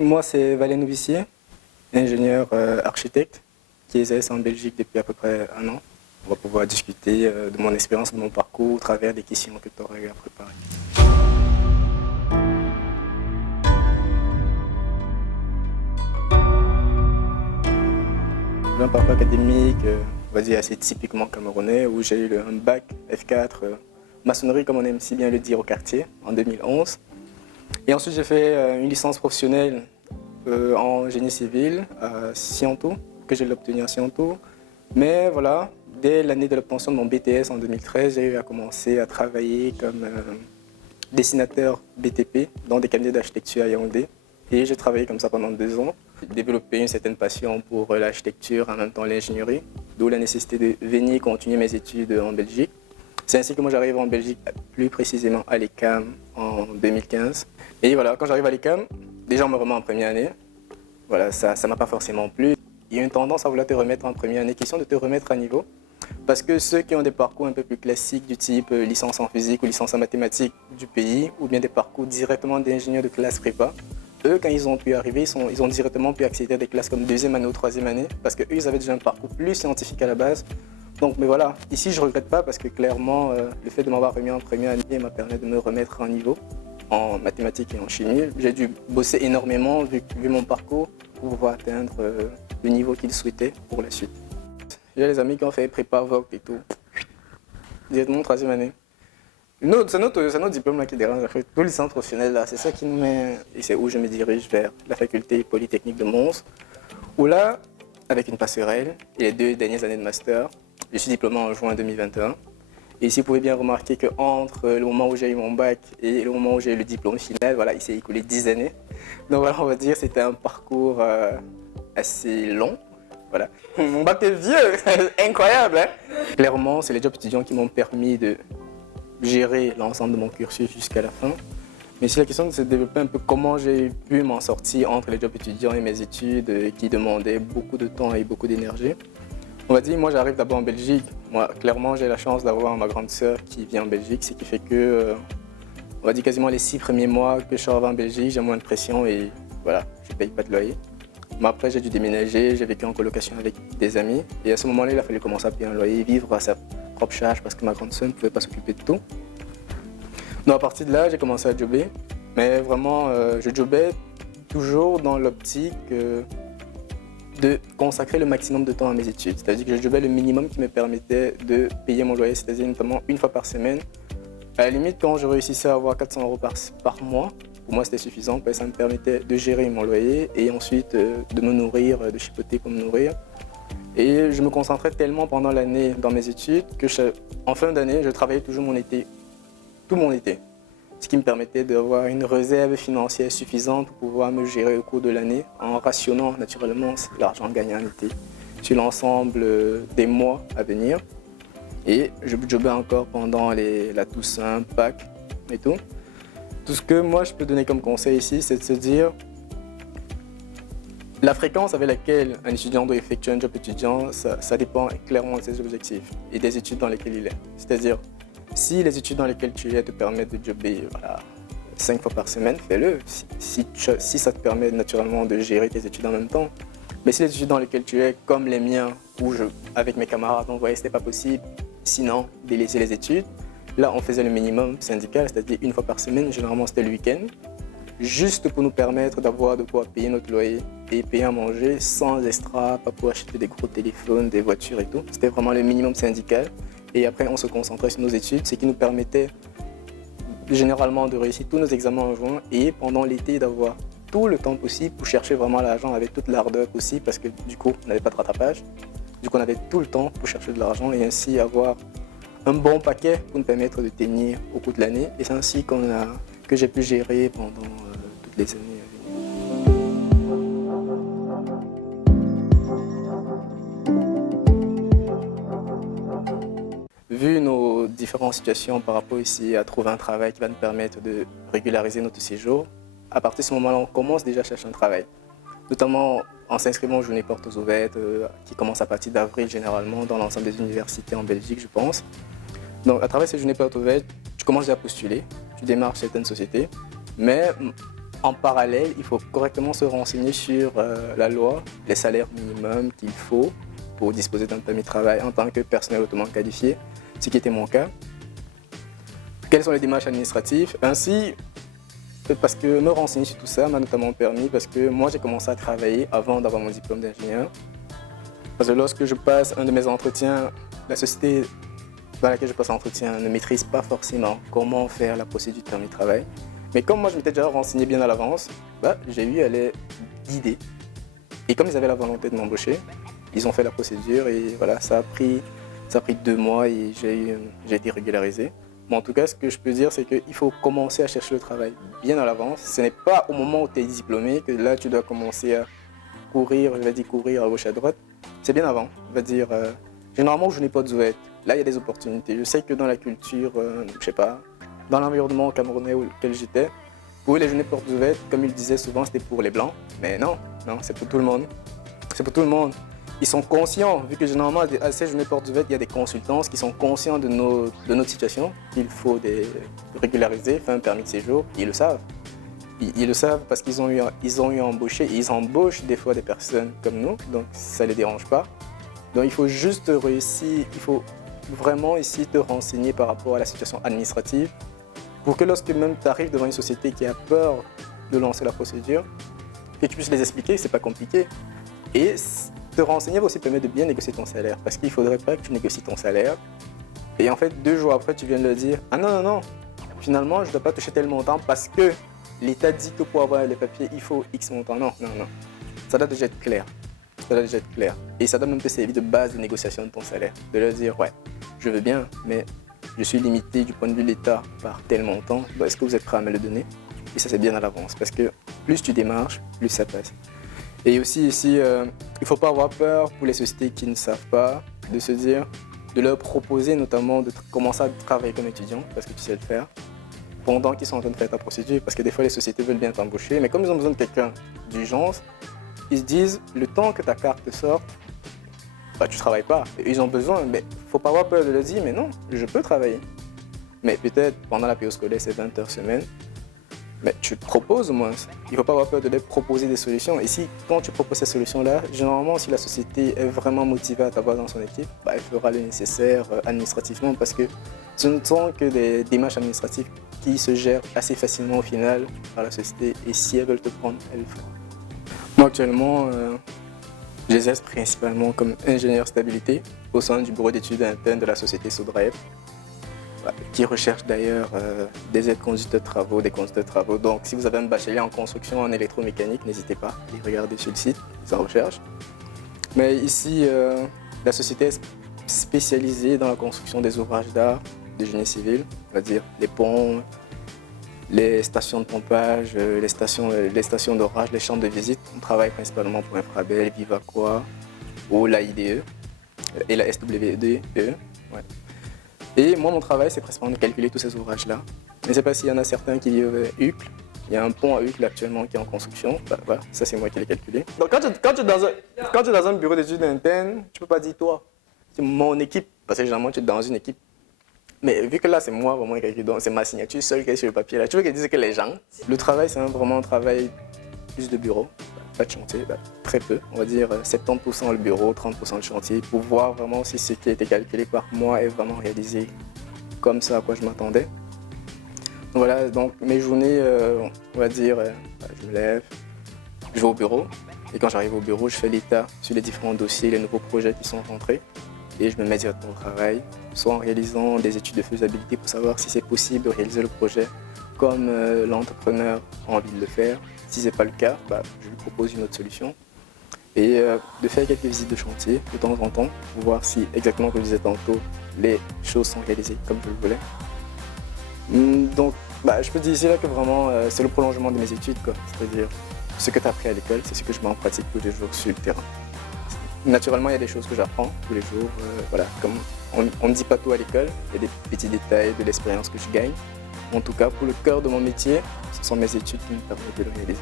Moi, c'est Valène Novissier, ingénieur architecte, qui exerce en Belgique depuis à peu près un an. On va pouvoir discuter de mon expérience, de mon parcours, au travers des questions que tu aurais à préparer. J'ai un parcours académique, on va dire assez typiquement camerounais, où j'ai eu un bac F4, maçonnerie comme on aime si bien le dire au quartier, en 2011. Et ensuite, j'ai fait une licence professionnelle en génie civil à Sciento, que j'ai obtenu à Sciento. Mais voilà, dès l'année de l'obtention de mon BTS en 2013, j'ai eu à commencer à travailler comme dessinateur BTP dans des cabinets d'architecture à Yaoundé. Et j'ai travaillé comme ça pendant 2 ans. J'ai développé une certaine passion pour l'architecture, en même temps l'ingénierie, d'où la nécessité de venir continuer mes études en Belgique. C'est ainsi que moi j'arrive en Belgique, plus précisément à l'ECAM en 2015. Et voilà, quand j'arrive à l'ECAM, déjà on me remet en première année. Voilà, ça ne m'a pas forcément plu. Il y a une tendance à vouloir te remettre en première année, question de te remettre à niveau. Parce que ceux qui ont des parcours un peu plus classiques du type licence en physique ou licence en mathématiques du pays, ou bien des parcours directement d'ingénieurs de classe prépa, eux, quand ils ont pu arriver, ils ont directement pu accéder à des classes comme deuxième année ou troisième année, parce qu'eux, ils avaient déjà un parcours plus scientifique à la base. Donc, mais voilà, ici, je ne regrette pas parce que clairement, le fait de m'avoir remis en première année m'a permis de me remettre en niveau en mathématiques et en chimie. J'ai dû bosser énormément vu mon parcours pour pouvoir atteindre le niveau qu'ils souhaitaient pour la suite. J'ai des amis qui ont fait prépa, VOC et tout, directement troisième année. C'est notre diplôme là qui dérange, en fait. Tout le centre professionnel là, c'est ça qui nous met. Et c'est où je me dirige vers la faculté polytechnique de Mons, où là, avec une passerelle et les 2 dernières années de master, je suis diplômé en juin 2021. Et ici, vous pouvez bien remarquer qu'entre le moment où j'ai eu mon bac et le moment où j'ai eu le diplôme final, voilà, il s'est écoulé 10 années. Donc voilà, on va dire que c'était un parcours assez long. Voilà. Mon bac est vieux, incroyable. Hein. Clairement, c'est les jobs étudiants qui m'ont permis de gérer l'ensemble de mon cursus jusqu'à la fin. Mais c'est la question de se développer un peu comment j'ai pu m'en sortir entre les jobs étudiants et mes études qui demandaient beaucoup de temps et beaucoup d'énergie. On va dire, moi j'arrive d'abord en Belgique. Moi, clairement, j'ai la chance d'avoir ma grande sœur qui vit en Belgique, ce qui fait que, on va dire quasiment les 6 premiers mois que je suis arrivé en Belgique, j'ai moins de pression et voilà, je ne paye pas de loyer. Mais après, j'ai dû déménager, j'ai vécu en colocation avec des amis. Et à ce moment-là, il a fallu commencer à payer un loyer, vivre à sa propre charge parce que ma grande sœur ne pouvait pas s'occuper de tout. Donc à partir de là, j'ai commencé à jobber. Mais vraiment, je jobbais toujours dans l'optique de consacrer le maximum de temps à mes études. C'est-à-dire que je jobbais le minimum qui me permettait de payer mon loyer, c'est-à-dire notamment une fois par semaine. À la limite, quand je réussissais à avoir 400 € par mois, pour moi c'était suffisant, parce que ça me permettait de gérer mon loyer et ensuite de me nourrir, de chipoter pour me nourrir. Et je me concentrais tellement pendant l'année dans mes études que en fin d'année, je travaillais toujours mon été, tout mon été. Ce qui me permettait d'avoir une réserve financière suffisante pour pouvoir me gérer au cours de l'année en rationnant naturellement l'argent gagné en été sur l'ensemble des mois à venir. Et je jobbais encore pendant la Toussaint, Pâques et tout. Tout ce que moi je peux donner comme conseil ici, c'est de se dire la fréquence avec laquelle un étudiant doit effectuer un job étudiant, ça dépend clairement de ses objectifs et des études dans lesquelles il est. C'est-à-dire, si les études dans lesquelles tu es te permettent de jobber 5 fois par semaine, fais-le. Si ça te permet naturellement de gérer tes études en même temps. Mais si les études dans lesquelles tu es, comme les miens, où avec mes camarades, on voyait que ce n'était pas possible, sinon délaisser les études, là on faisait le minimum syndical, c'est-à-dire une fois par semaine, généralement c'était le week-end, juste pour nous permettre d'avoir de quoi payer notre loyer et payer à manger sans extra, pas pour acheter des gros téléphones, des voitures et tout. C'était vraiment le minimum syndical. Et après, on se concentrait sur nos études, ce qui nous permettait généralement de réussir tous nos examens en juin et pendant l'été d'avoir tout le temps possible pour chercher vraiment l'argent avec toute l'ardeur possible parce que du coup, on n'avait pas de rattrapage. Du coup, on avait tout le temps pour chercher de l'argent et ainsi avoir un bon paquet pour nous permettre de tenir au cours de l'année. Et c'est ainsi que j'ai pu gérer pendant toutes les années à venir. Vu nos différentes situations par rapport ici à trouver un travail qui va nous permettre de régulariser notre séjour, à partir de ce moment-là, on commence déjà à chercher un travail. Notamment en s'inscrivant aux journées portes ouvertes qui commencent à partir d'avril généralement dans l'ensemble des universités en Belgique, je pense. Donc à travers ces journées portes ouvertes, tu commences déjà à postuler, tu démarches certaines sociétés, mais en parallèle, il faut correctement se renseigner sur la loi, les salaires minimums qu'il faut pour disposer d'un permis de travail en tant que personnel hautement qualifié, ce qui était mon cas. Quelles sont les démarches administratives? Ainsi, parce que me renseigner sur tout ça m'a notamment permis, parce que moi j'ai commencé à travailler avant d'avoir mon diplôme d'ingénieur. Parce que lorsque je passe un de mes entretiens, la société dans laquelle je passe l'entretien ne maîtrise pas forcément comment faire la procédure de permis de travail. Mais comme moi je m'étais déjà renseigné bien à l'avance, j'ai eu à les guider. Et comme ils avaient la volonté de m'embaucher, ils ont fait la procédure et voilà, ça a pris 2 mois et j'ai été régularisé. Mais en tout cas, ce que je peux dire, c'est qu'il faut commencer à chercher le travail bien à l'avance. Ce n'est pas au moment où tu es diplômé que là tu dois commencer à courir, courir à gauche à droite. C'est bien avant. Généralement, je n'ai pas de zoette. Là, il y a des opportunités. Je sais que dans la culture, je sais pas, dans l'environnement camerounais auquel j'étais, pour eux, les journées portes ouvertes, comme ils disaient souvent, c'était pour les blancs. Mais non, c'est pour tout le monde. C'est pour tout le monde. Ils sont conscients, vu que généralement, à ces journées portes ouvertes, il y a des consultants qui sont conscients de notre situation, qu'il faut régulariser, faire un permis de séjour. Ils le savent. Ils le savent parce qu'ils ont eu à embaucher. Et ils embauchent des fois des personnes comme nous, donc ça ne les dérange pas. Donc il faut juste réussir, il faut vraiment essayer de te renseigner par rapport à la situation administrative pour que lorsque même tu arrives devant une société qui a peur de lancer la procédure, que tu puisses les expliquer, c'est pas compliqué. Et te renseigner va aussi permettre de bien négocier ton salaire parce qu'il ne faudrait pas que tu négocies ton salaire et en fait 2 jours après tu viens de leur dire « Ah non, finalement je ne dois pas toucher tel montant parce que l'État dit que pour avoir les papiers il faut X montant. » Non, ça doit déjà être clair. Et ça doit même te servir de base de négociation de ton salaire. De leur dire, ouais, je veux bien, mais je suis limité du point de vue de l'État par tel montant. Est-ce que vous êtes prêt à me le donner? Et ça, c'est bien à l'avance. Parce que plus tu démarches, plus ça passe. Et aussi ici, il ne faut pas avoir peur pour les sociétés qui ne savent pas, de leur proposer notamment de commencer à travailler comme étudiant, parce que tu sais le faire, pendant qu'ils sont en train de faire ta procédure. Parce que des fois, les sociétés veulent bien t'embaucher, mais comme ils ont besoin de quelqu'un d'urgence, ils se disent, le temps que ta carte sorte, tu ne travailles pas. Ils ont besoin, mais il ne faut pas avoir peur de leur dire, mais non, je peux travailler. Mais peut-être pendant la période scolaire, c'est 20 heures semaine, mais tu te proposes au moins. Il ne faut pas avoir peur de leur proposer des solutions. Et si, quand tu proposes ces solutions-là, généralement, si la société est vraiment motivée à t'avoir dans son équipe, elle fera le nécessaire administrativement parce que ce ne sont que des démarches administratives qui se gèrent assez facilement au final par la société. Et si elles veulent te prendre, elles le feront. Moi, actuellement, j'exerce principalement comme ingénieur stabilité au sein du bureau d'études internes de la société Sodraep, qui recherche d'ailleurs des aides-conducteurs de travaux, des conducteurs de travaux. Donc, si vous avez un bachelier en construction, en électromécanique, n'hésitez pas à les regarder sur le site, ils en recherchent. Mais ici, la société est spécialisée dans la construction des ouvrages d'art, de génie civil, on va dire les ponts, les stations de pompage, les stations d'orage, les chambres de visite. On travaille principalement pour Infrabel, Vivaqua ou l'AIDE et la SWDE. Ouais. Et moi, mon travail, c'est principalement de calculer tous ces ouvrages-là. Je ne sais pas s'il y en a certains qui vivent à Uccle. Il y a un pont à Uccle actuellement qui est en construction. Voilà, ça, c'est moi qui l'ai calculé. Donc, quand tu es dans un bureau d'études interne, tu ne peux pas dire toi. C'est mon équipe, parce que généralement, tu es dans une équipe. Mais vu que là, c'est moi vraiment qui donc c'est ma signature seule qui est sur le papier là. Tu veux qu'ils disent que les gens. Le travail, c'est vraiment un travail plus de bureau, pas de chantier, très peu. On va dire 70% le bureau, 30% le chantier, pour voir vraiment si ce qui a été calculé par moi est vraiment réalisé comme ça à quoi je m'attendais. Donc voilà, donc mes journées, on va dire, je me lève, je vais au bureau. Et quand j'arrive au bureau, je fais l'état sur les différents dossiers, les nouveaux projets qui sont rentrés. Et je me mets directement au travail, soit en réalisant des études de faisabilité pour savoir si c'est possible de réaliser le projet comme l'entrepreneur a envie de le faire. Si ce n'est pas le cas, je lui propose une autre solution. Et de faire quelques visites de chantier de temps en temps pour voir si, exactement comme je disais tantôt, les choses sont réalisées comme je le voulais. Donc, je peux dire ici là que vraiment, c'est le prolongement de mes études, quoi. C'est-à-dire, ce que tu as appris à l'école, c'est ce que je mets en pratique tous les jours sur le terrain. Naturellement, il y a des choses que j'apprends tous les jours. Voilà, comme on ne dit pas tout à l'école, il y a des petits détails de l'expérience que je gagne. En tout cas, pour le cœur de mon métier, ce sont mes études qui me permettent de le réaliser.